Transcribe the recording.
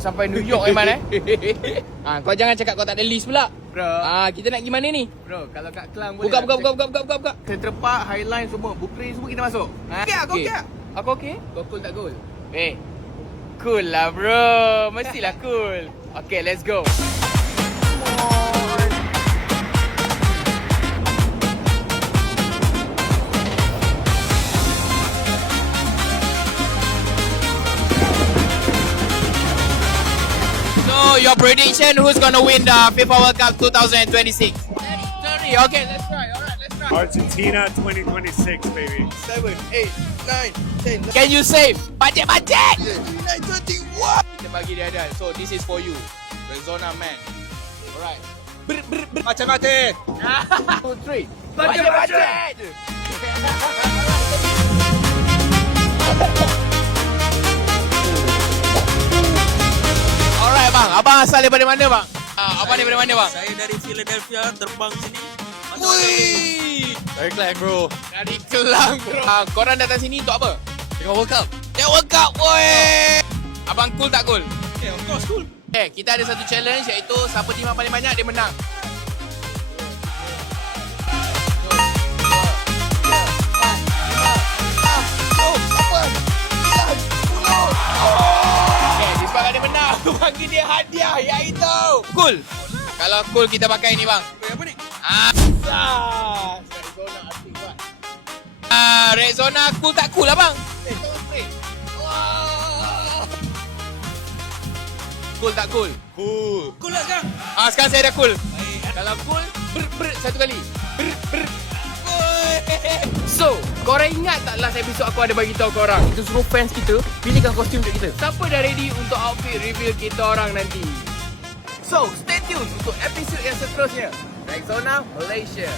dah sampai New York Aiman kau jangan cakap kau tak ada list pula. Bro. Kita nak pergi mana ni? Bro, kalau kat Kelang boleh. Buka. Central Park, Highline semua, Bukri semua kita masuk. Okey, aku okey. Aku okey? Kau cool tak cool? Cool lah bro. Mestilah cool. Okay, let's go. So, your prediction, who's gonna win the FIFA World Cup 2026? 30. Okay, let's try. Alright, let's try. Argentina 2026, baby. 7, 8, 9, 10. Can you save? Budget! 9:31. Kita bagi dia ada. So, this is for you. Rezona man. Alright. Macam-macam. 2, 3. Budget. Alright bang, abang asal daripada mana bang? Abang daripada mana bang? Saya dari Philadelphia terbang sini. Wih! Dari Kelang bro. Dari Kelang bro. Korang datang sini untuk apa? Tengok World Cup. Tengok World Cup, woi! Abang cool tak cool? Yeah, of course cool. Kita ada satu challenge iaitu siapa tim yang paling banyak dia menang. Disebabkan dia menang, aku bagi dia hadiah iaitu cool. Kalau cool kita pakai ni bang. Apa ni? Rexona asik buat. Rexona cool tak cool lah bang? Tolong spray. Cool tak cool? Cool. Cool lah sekarang. Sekarang saya dah cool. Kalau cool, satu kali. So, korang ingat tak last episode aku ada bagi tahu korang? Kita suruh fans kita pilihkan kostum untuk kita. Siapa dah ready untuk outfit reveal kita orang nanti? So, stay tune untuk episode yang seterusnya. Rexona Malaysia.